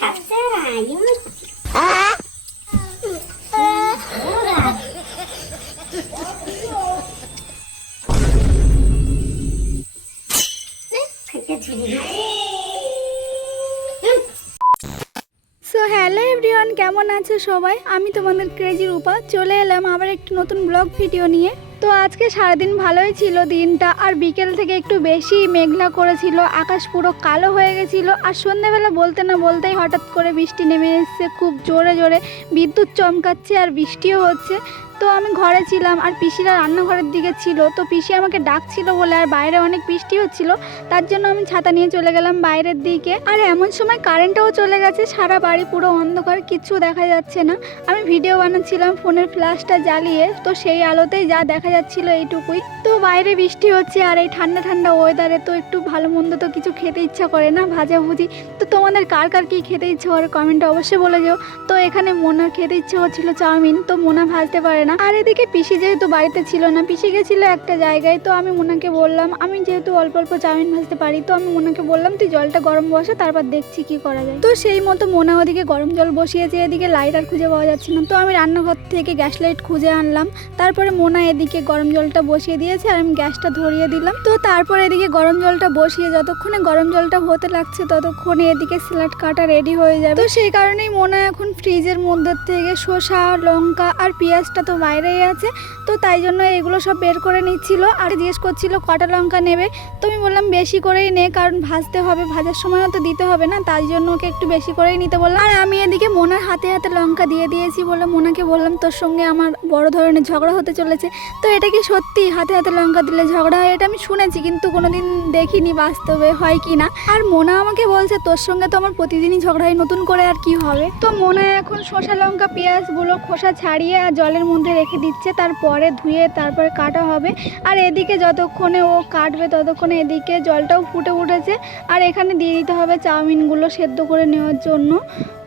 খাচ্ছে so hello everyone, কেমন আছো সবাই? আমি তোমাদের ক্রেজি রূপা চলে এলাম আবার একটি নতুন ব্লগ ভিডিও নিয়ে। তো আজকে সারাদিন ভালোই ছিল দিনটা, আর বিকেল থেকে একটু বেশি মেঘলা করেছিল, আকাশ পুরো কালো হয়ে গেছিলো। আর সন্ধ্যাবেলা বলতে না বলতেই হঠাৎ করে বৃষ্টি নেমে এসছে, খুব জোরে জোরে বিদ্যুৎ চমকাচ্ছে আর বৃষ্টিও হচ্ছে। তো আমি ঘরে ছিলাম আর পিসিরা রান্নাঘরের দিকে ছিল, তো পিসি আমাকে ডাকছিল বলে, আর বাইরে অনেক বৃষ্টি হচ্ছিল, তার জন্য আমি ছাতা নিয়ে চলে গেলাম বাইরের দিকে। আর এমন সময় কারেন্টটাও চলে গেছে, সারা বাড়ি পুরো অন্ধকার, কিচ্ছু দেখা যাচ্ছে না। আমি ভিডিও বানাচ্ছিলাম ফোনের ফ্ল্যাশটা জ্বালিয়ে, তো সেই আলোতেই যা দেখা যাচ্ছিল এইটুকুই। তো বাইরে বৃষ্টি হচ্ছে আর এই ঠান্ডা ঠান্ডা ওয়েদারে তো একটু ভালো মন্দ তো কিছু খেতে ইচ্ছা করে না, ভাজাভুজি। তো তোমাদের কার কার কী খেতে ইচ্ছা করে কমেন্টে অবশ্যই বলে যাও। তো এখানে মোনার খেতে ইচ্ছা হচ্ছিল চাউমিন, তো মোনা ভাজতে পারে না। আর এদিকে পিসি যেহেতু বাড়িতে ছিল না, পিসি গেছিল একটা জায়গায়, তো আমি মোনাকে বললাম, আমি যেহেতু অল্প অল্প চাউমিন ভাজতে পারি, তো আমি মোনাকে বললাম তুই জলটা গরম বসা, তারপর দেখছি কি করা যায়। তো সেই মতো মোনা ওদিকে গরম জল বসিয়েছে, এদিকে লাইট আর খুঁজে পাওয়া যাচ্ছে না, তো আমি রান্নাঘর থেকে গ্যাস লাইট খুঁজে আনলাম। তারপরে মোনা এদিকে গরম জলটা বসিয়ে দিয়েছে আর আমি গ্যাসটা ধরিয়ে দিলাম। তো তারপরে এদিকে গরম জলটা বসিয়ে যতক্ষণে গরম জলটা হতে লাগছে ততক্ষণে এদিকে স্যালাড কাটা রেডি হয়ে যাবে। তো সেই কারণেই মোনা এখন ফ্রিজের মধ্যে থেকে শসা, লঙ্কা আর পেঁয়াজটা তো বাইরেই আছে, তো তাই জন্য এগুলো সব বের করে নিচ্ছিল। আর জিজ্ঞেস করছিল কটা লঙ্কা নেবে, তো আমি বললাম বেশি করেই নে, কারণ ভাজতে হবে, ভাজার সময়ও তো দিতে হবে না, তাই জন্য ওকে একটু বেশি করেই নিতে বললাম। আর আমি এদিকে মোনার হাতে হাতে লঙ্কা দিয়ে দিয়েছি বলে মোনাকে বললাম তোর সঙ্গে আমার বড় ধরনের ঝগড়া হতে চলেছে। তো এটা কি সত্যি হাতে হাতে লঙ্কা দিলে ঝগড়া হয়? এটা আমি শুনেছি, কিন্তু কোনোদিন দেখিনি বাস্তবে হয় কি না। আর মোনা আমাকে বলছে তোর সঙ্গে তো আমার প্রতিদিনই ঝগড়া হয়, নতুন করে আর কি হবে। তো মোনা এখন শসা, লঙ্কা, পেঁয়াজগুলো খোসা ছাড়িয়ে আর জলের মধ্যে রেখে দিচ্ছে, তারপরে ধুয়ে তারপরে কাটা হবে। আর এদিকে যতক্ষণে ও কাটবে ততক্ষণে এদিকে জলটাও ফুটে উঠেছে, আর এখানে দিয়ে দিতে হবে চাউমিনগুলো সেদ্ধ করে নেওয়ার জন্য।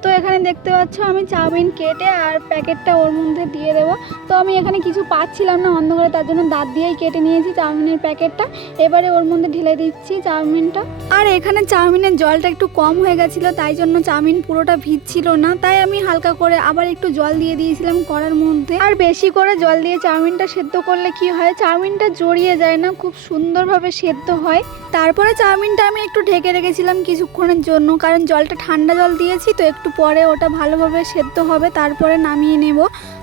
তো এখানে দেখতে পাচ্ছ আমি চাউমিন কেটে আর প্যাকেটটা ওর মধ্যে দিয়ে দেবো। তো আমি এখানে কিছু পাচ্ছিলাম না অন্ধকারে, তার জন্য দাঁত দিয়েই কেটে নিয়েছি চাউমিনের প্যাকেটটা। এবারে ওর মধ্যে ঢেলে দিচ্ছি চাউমিনটা। আর এখানে চাউমিনের জলটা একটু কম হয়ে গেছিলো, তাই জন্য চাউমিন পুরোটা ভিজছিল না, তাই আমি হালকা করে আবার একটু জল দিয়ে দিয়েছিলাম কড়ার মধ্যে। আর বেশি করে জল দিয়ে চাউমিনটা সেদ্ধ করলে কি হয়, চাউমিনটা জড়িয়ে যায় না, খুব সুন্দরভাবে সেদ্ধ হয়। তারপরে চাউমিনটা আমি একটু ঢেকে রেখেছিলাম কিছুক্ষণের জন্য, কারণ জলটা ঠান্ডা জল দিয়েছি, তো একটু পরে ওটা ভালোভাবে সেদ্ধ হবে, তারপরে নামিয়ে নেব।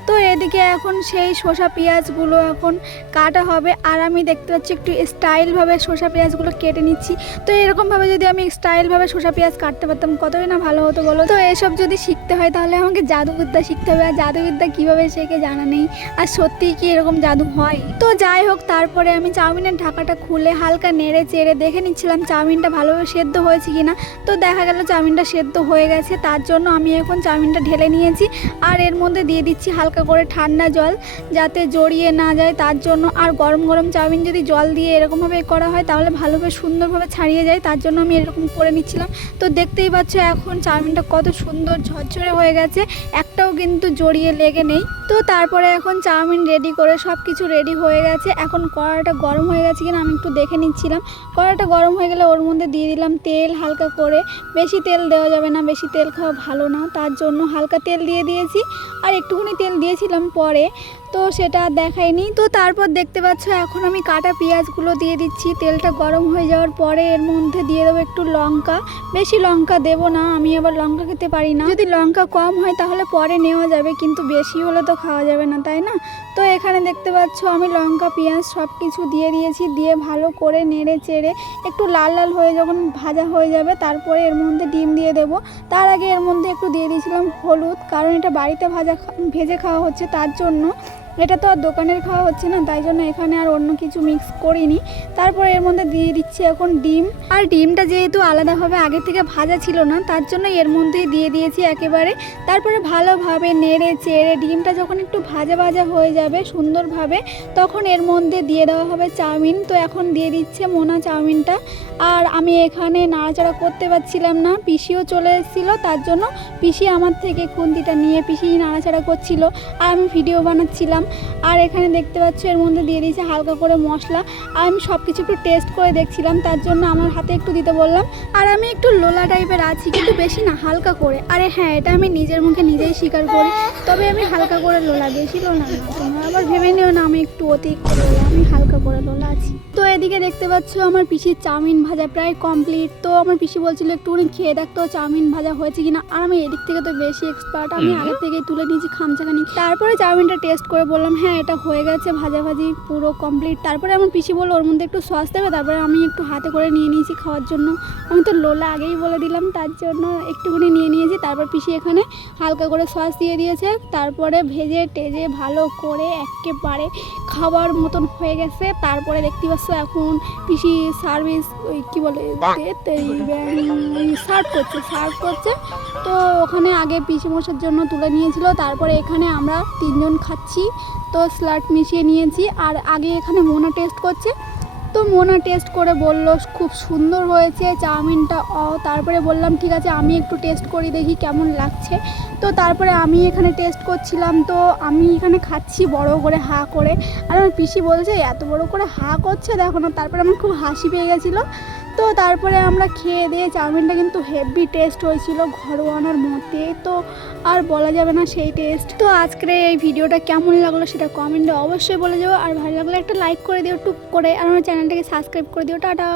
তো এদিকে এখন সেই শসা পেঁয়াজগুলো এখন কাটা হবে, আর আমি দেখতে পাচ্ছি একটু স্টাইলভাবে শসা পেঁয়াজগুলো কেটে নিচ্ছি। তো এরকমভাবে যদি আমি স্টাইলভাবে শসা পেঁয়াজ কাটতে পারতাম কতই না ভালো হতো বলো। তো এসব যদি শিখতে হয় তাহলে আমাকে জাদুবিদ্যা শিখতে হবে, আর জাদুবিদ্যা কীভাবে শেখে জানা নেই, আর সত্যিই কি এরকম জাদু হয়। তো যাই হোক, তারপরে আমি চাউমিনের ঢাকাটা খুলে হালকা নেড়ে চেড়ে দেখে নিচ্ছিলাম চাউমিনটা ভালোভাবে সেদ্ধ হয়েছে কিনা। তো দেখা গেল চাউমিনটা সেদ্ধ হয়ে গেছে, তার জন্য আমি এখন চাউমিনটা ঢেলে নিয়েছি, আর এর মধ্যে দিয়ে দিচ্ছি হালকা করে ঠান্ডা জল, যাতে জড়িয়ে না যায় তার জন্য। আর গরম গরম চাউমিন যদি জল দিয়ে এরকমভাবে করা হয় তাহলে ভালোভাবে সুন্দরভাবে ছাড়িয়ে যায়, তার জন্য আমি এরকম করে নিচ্ছিলাম। তো দেখতেই পাচ্ছ এখন চাউমিনটা কত সুন্দর ঝরঝরে হয়ে গেছে, একটাও কিন্তু জড়িয়ে লেগে নেই। তো তারপরে এখন চাউমিন রেডি করে সব কিছু রেডি হয়ে গেছে। এখন কড়াটা গরম হয়ে গেছে কিনা আমি একটু দেখে নিচ্ছিলাম। কড়াটা গরম হয়ে গেলে ওর মধ্যে দিয়ে দিলাম তেল হালকা করে, বেশি তেল দেওয়া যাবে না, বেশি তেল খাওয়া ভালো না, তার জন্য হালকা তেল দিয়ে দিয়েছি। আর একটুখানি তেল দিয়েছিলাম পরে, তো সেটা দেখাইনি। তো তারপর দেখতে পাচ্ছ এখন আমি কাটা পেঁয়াজগুলো দিয়ে দিচ্ছি। তেলটা গরম হয়ে যাওয়ার পরে এর মধ্যে দিয়ে দেবো একটু লঙ্কা, বেশি লঙ্কা দেব না, আমি আবার লঙ্কা খেতে পারি না। যদি লঙ্কা কম হয় তাহলে পরে নেওয়া যাবে, কিন্তু বেশি হলে তো খাওয়া যাবে না, তাই না? তো এখানে দেখতে পাচ্ছ আমি লঙ্কা পেঁয়াজ সব কিছু দিয়ে দিয়েছি, দিয়ে ভালো করে নেড়ে চেড়ে একটু লাল লাল হয়ে যখন ভাজা হয়ে যাবে তারপরে এর মধ্যে ডিম দিয়ে দেব। তার আগে এর মধ্যে একটু দিয়ে দিয়েছিলাম হলুদ, কারণ এটা বাড়িতে ভেজে খাওয়া হচ্ছে, তার জন্য। এটা তো আর দোকানের খাওয়া হচ্ছে না, তাই জন্য এখানে আর অন্য কিছু মিক্স করিনি। তারপর এর মধ্যে দিয়ে দিচ্ছি এখন ডিম, আর ডিমটা যেহেতু আলাদাভাবে আগে থেকে ভাজা ছিল না তার জন্য এর মধ্যেই দিয়ে দিয়েছি একেবারে। তারপরে ভালোভাবে নেড়ে চেড়ে ডিমটা যখন একটু ভাজা ভাজা হয়ে যাবে সুন্দরভাবে, তখন এর মধ্যে দিয়ে দেওয়া হবে চাউমিন। তো এখন দিয়ে দিচ্ছে মোনা চাউমিনটা, আর আমি এখানে নাড়াচাড়া করতে পারছিলাম না, পিসিও চলে এসেছিলো, তার জন্য পিসি আমার থেকে খুন্তিটা নিয়ে পিসি নাড়াচাড়া করছিল আর আমি ভিডিও বানাচ্ছিলাম। আর এখানে দেখতে পাচ্ছ এর মধ্যে দিয়ে দিয়েছে হালকা করে মশলা। আর আমি সব কিছু একটু টেস্ট করে দেখছিলাম, তার জন্য আমার হাতে একটু দিতে বললাম। আর আমি একটু লোলা টাইপের আছি, কিন্তু বেশি না, হালকা করে। আরে হ্যাঁ, এটা আমি নিজের মুখে নিজেই স্বীকার করি, তবে আমি হালকা করে লোলা, বেশি লোলা না। তোমরা আবার ভেবে নিও না আমি একটু অতিরিক্ত লোলা, আমি হালকা করে লোলা আছি। তো এদিকে দেখতে পাচ্ছ আমার পিসির চাউমিন ভাজা প্রায় কমপ্লিট। তো আমার পিসি বলছিল একটুখানি খেয়ে দেখতো চাউমিন ভাজা হয়েছে কিনা। আর আমি এদিক থেকে তো বেশি এক্সপার্ট, আমি আগে থেকেই তুলে নিয়েছি খামচাখানি। তারপরে চাউমিনটা টেস্ট করে বললাম হ্যাঁ এটা হয়ে গেছে, ভাজাভাজি পুরো কমপ্লিট। তারপরে আমার পিসি বললো ওর মধ্যে একটু সস দেবে, তারপরে আমি একটু হাতে করে নিয়ে নিয়েছি খাওয়ার জন্য। আমি তো লোলা আগেই বলে দিলাম, তার জন্য একটুখানি নিয়ে নিয়েছি। তারপর পিসি এখানে হালকা করে সস দিয়ে দিয়েছে, তারপরে ভেজে টেজে ভালো করে একেবারে খাবার মতন হয়ে গেছে। তারপরে দেখতে পাচ্ছ এখন পিসি সার্ভিস ওই কী বলে সার্ভ করছে। তো ওখানে আগে পিসি মশার জন্য তুলে নিয়েছিল, তারপরে এখানে আমরা 3 জন খাচ্ছি। তো স্যালাড মিশিয়ে নিয়েছি। আর আগে এখানে মোনা টেস্ট করছে, তো মোনা টেস্ট করে বলল খুব সুন্দর হয়েছে চাউমিনটা। তারপরে বললাম ঠিক আছে আমি একটু টেস্ট করি দেখি কেমন লাগছে। তো তারপরে আমি এখানে টেস্ট করছিলাম, তো আমি এখানে খাচ্ছি বড় করে হা করে। আর আমার পিসি বলছে এত বড় করে হা করছে দেখো না। তারপরে আমার খুব হাসি পেয়ে গেছিলো। তো তারপরে আমরা খেয়ে দিয়ে, চাউমিনটা কিন্তু হেভি টেস্ট হয়েছিল ঘরোয়ানার মধ্যে, তো আর বলা যাবে না সেই টেস্ট। তো আজকের এই ভিডিওটা কেমন লাগলো সেটা কমেন্টে অবশ্যই বলে যাবো। আর ভালো লাগলে একটা লাইক করে দিও টুক করে, আর আমার চ্যানেলটাকে সাবস্ক্রাইব করে দিও। টাটা।